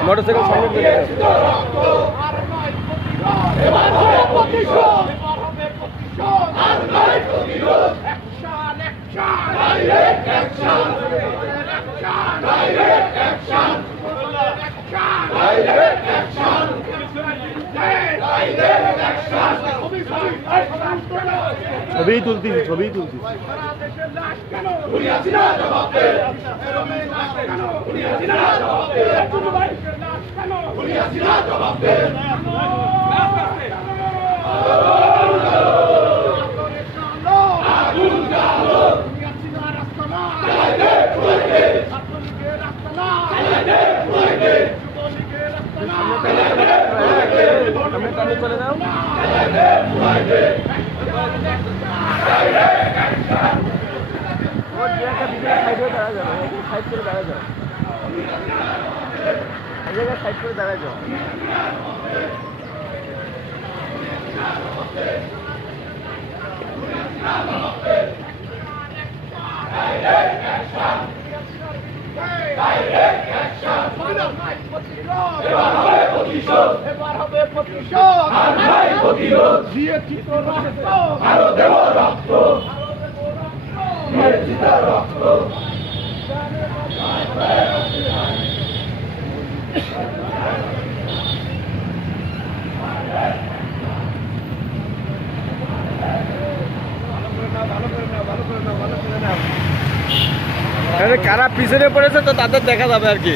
Motorcycle সামনে ছবি তুলতেছি চলে যাও সাইড করে দাঁড়া যাও সাইড করে দাঁড়া যাও এবার হবে প্রতিশোধ দিয়ে চিত্র রক্ত আরো দেব রক্ত রক্ত কারা পিছনে পড়েছে তো তাদের দেখা যাবে আর কি।